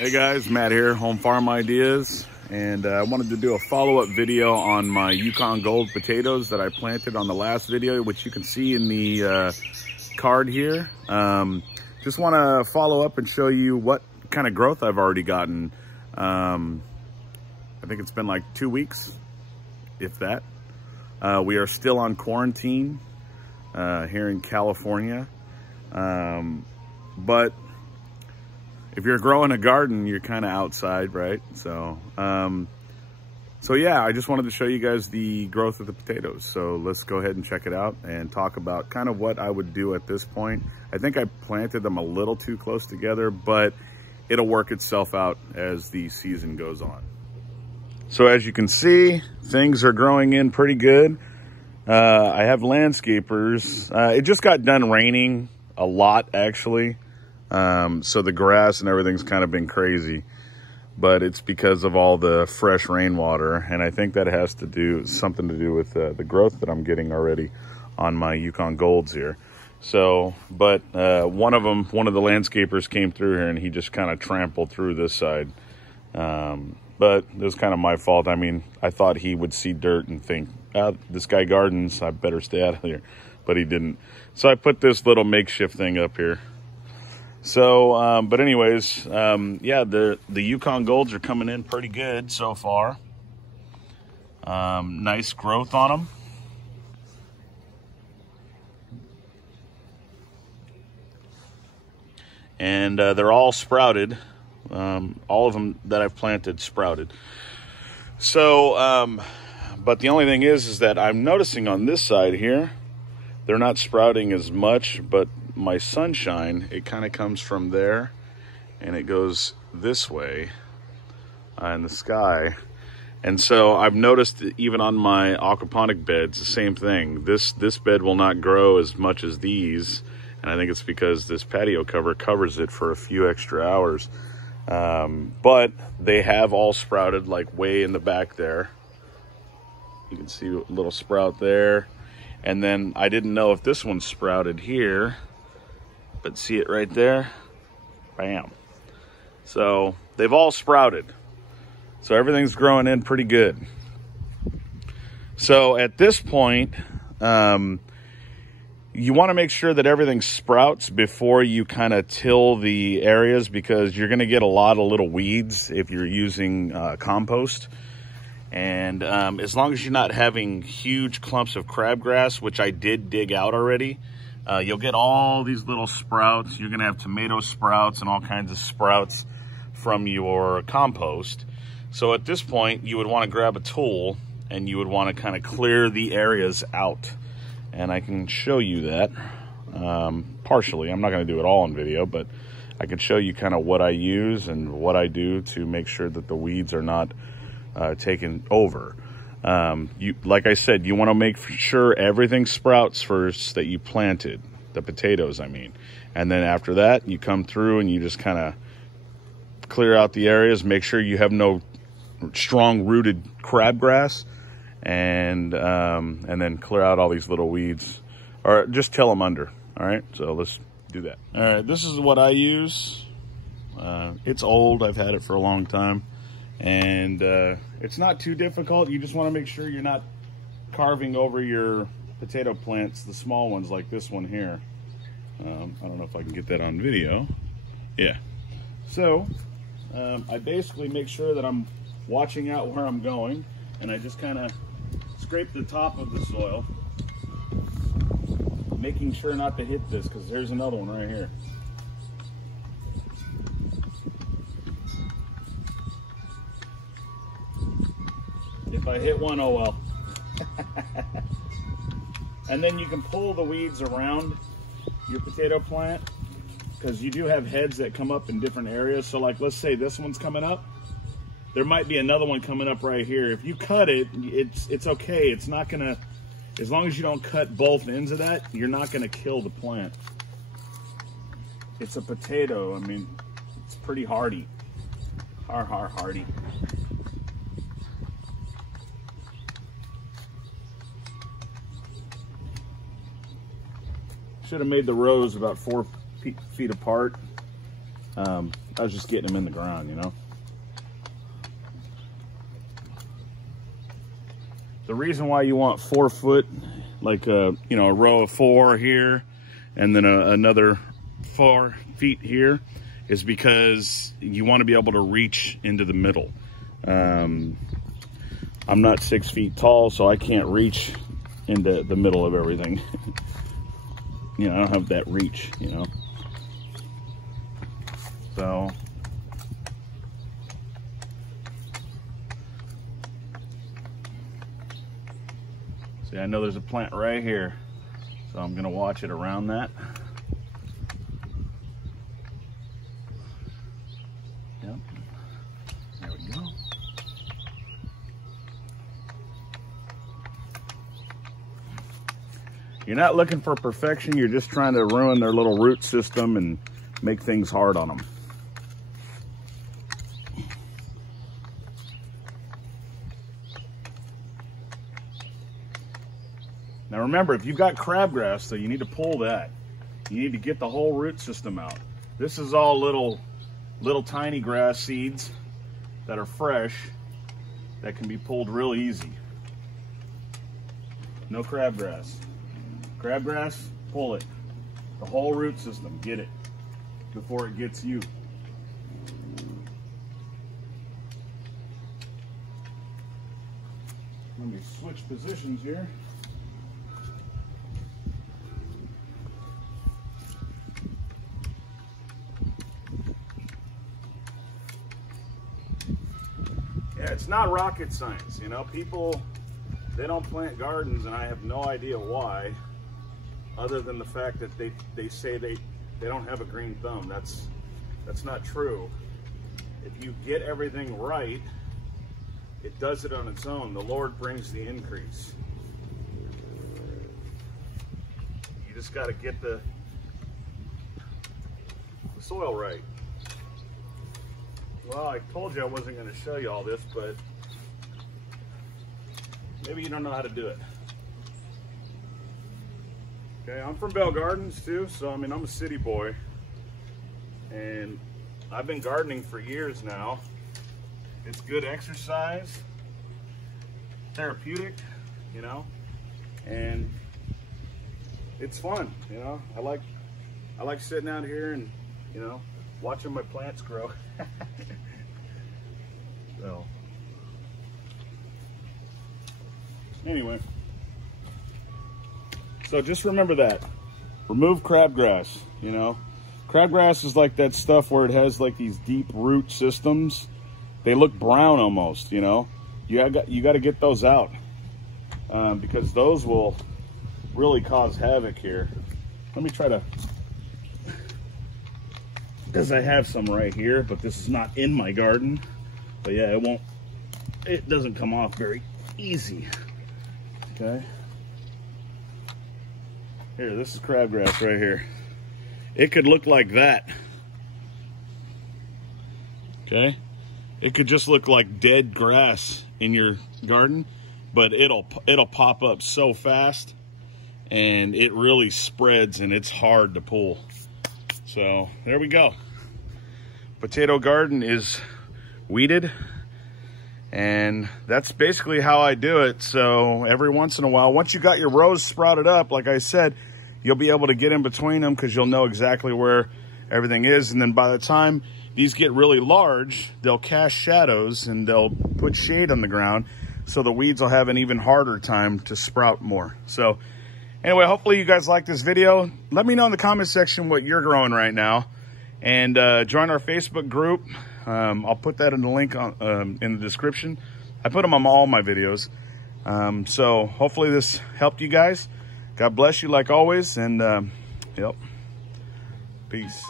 Hey guys, Matt here, Home Farm Ideas, and I wanted to do a follow-up video on my Yukon Gold potatoes that I planted on the last video, which you can see in the card here. Just want to follow up and show you what kind of growth I've already gotten. I think it's been like 2 weeks, if that. We are still on quarantine here in California, but if you're growing a garden, you're kind of outside, right? So yeah, I just wanted to show you guys the growth of the potatoes. So let's go ahead and check it out and talk about kind of what I would do at this point. I think I planted them a little too close together, but it'll work itself out as the season goes on. So as you can see, things are growing in pretty good. I have landscapers. It just got done raining a lot, actually. So the grass and everything's kind of been crazy, but it's because of all the fresh rainwater. And I think that has to do something to do with the growth that I'm getting already on my Yukon Golds here. So, but one of the landscapers came through here and he just kind of trampled through this side. But it was kind of my fault. I mean, I thought he would see dirt and think, this guy gardens, I better stay out of here. But he didn't. So I put this little makeshift thing up here. So, but anyways, yeah, the Yukon Golds are coming in pretty good so far. Nice growth on them. And they're all sprouted. All of them that I've planted sprouted. So, but the only thing is that I'm noticing on this side here, they're not sprouting as much, but my sunshine, it kind of comes from there and it goes this way in the sky. And so I've noticed that even on my aquaponic beds, the same thing. This bed will not grow as much as these, and I think it's because this patio cover covers it for a few extra hours. But they have all sprouted, like way in the back there. You can see a little sprout there. And then I didn't know if this one sprouted here, but see it right there? Bam. So they've all sprouted. So everything's growing in pretty good. So at this point, you want to make sure that everything sprouts before you kind of till the areas, because you're going to get a lot of little weeds if you're using compost. And as long as you're not having huge clumps of crabgrass, which I did dig out already, you'll get all these little sprouts. You're going to have tomato sprouts and all kinds of sprouts from your compost. So at this point, you would want to grab a tool and you would want to kind of clear the areas out. And I can show you that partially. I'm not going to do it all in video, but I can show you kind of what I use and what I do to make sure that the weeds are not taken over. Like I said, you want to make sure everything sprouts first that you planted, the potatoes, I mean. And then after that, you come through and you just kind of clear out the areas, make sure you have no strong rooted crabgrass, and then clear out all these little weeds, or just till them under. All right, so let's do that. All right, this is what I use. It's old, I've had it for a long time. And it's not too difficult. You just want to make sure you're not carving over your potato plants, the small ones like this one here. I don't know if I can get that on video. Yeah. So I basically make sure that I'm watching out where I'm going, and I just kind of scrape the top of the soil, making sure not to hit this, because there's another one right here. If I hit one, oh well. And then you can pull the weeds around your potato plant, because you do have heads that come up in different areas. So like, let's say this one's coming up. There might be another one coming up right here. If you cut it, it's okay. It's not gonna, as long as you don't cut both ends of that, you're not gonna kill the plant. It's a potato. I mean, it's pretty hardy. Hardy. Should have made the rows about 4 feet apart. I I was just getting them in the ground, you know. The reason why you want 4 foot, like a, you know, a row of 4 here, and then another 4 feet here, is because you want to be able to reach into the middle. I'm not 6 feet tall, so I can't reach into the middle of everything. You know, I don't have that reach, you know. So see, I know there's a plant right here, so I'm gonna watch it around that. Yep, there we go. You're not looking for perfection, you're just trying to ruin their little root system and make things hard on them. Now remember, if you've got crabgrass, though, you need to pull that. You need to get the whole root system out. This is all little tiny grass seeds that are fresh that can be pulled real easy. No crabgrass. Crabgrass, pull it. The whole root system, get it before it gets you. Let me switch positions here. Yeah, it's not rocket science, you know. People, they don't plant gardens, and I have no idea why, other than the fact that they say they don't have a green thumb. That's not true. If you get everything right, it does it on its own. The Lord brings the increase. You just got to get the soil right. Well, I told you I wasn't going to show you all this, but maybe you don't know how to do it. Okay, I'm from Bell Gardens too, so I mean, I'm a city boy, and I've been gardening for years now. It's good exercise, therapeutic, you know, and it's fun, you know. I like sitting out here and, you know, watching my plants grow. So anyway, so just remember that. Remove crabgrass, you know. Crabgrass is like that stuff where it has like these deep root systems. They look brown almost, you know. You got to get those out because those will really cause havoc here. Let me try to, because I have some right here, but this is not in my garden. But yeah, it doesn't come off very easy. Okay. Here, this is crabgrass right here. It could look like that. Okay. It could just look like dead grass in your garden, but it'll pop up so fast, and it really spreads, and it's hard to pull. So there we go. Potato garden is weeded, and that's basically how I do it. So every once in a while, once you got your rows sprouted up, like I said, you'll be able to get in between them because you'll know exactly where everything is. And then by the time these get really large, they'll cast shadows and they'll put shade on the ground, so the weeds will have an even harder time to sprout more. So anyway, hopefully you guys like this video. Let me know in the comment section what you're growing right now, and join our Facebook group. I'll put that in the link in the description. I put them on all my videos. So hopefully this helped you guys. God bless you like always, and yep, peace.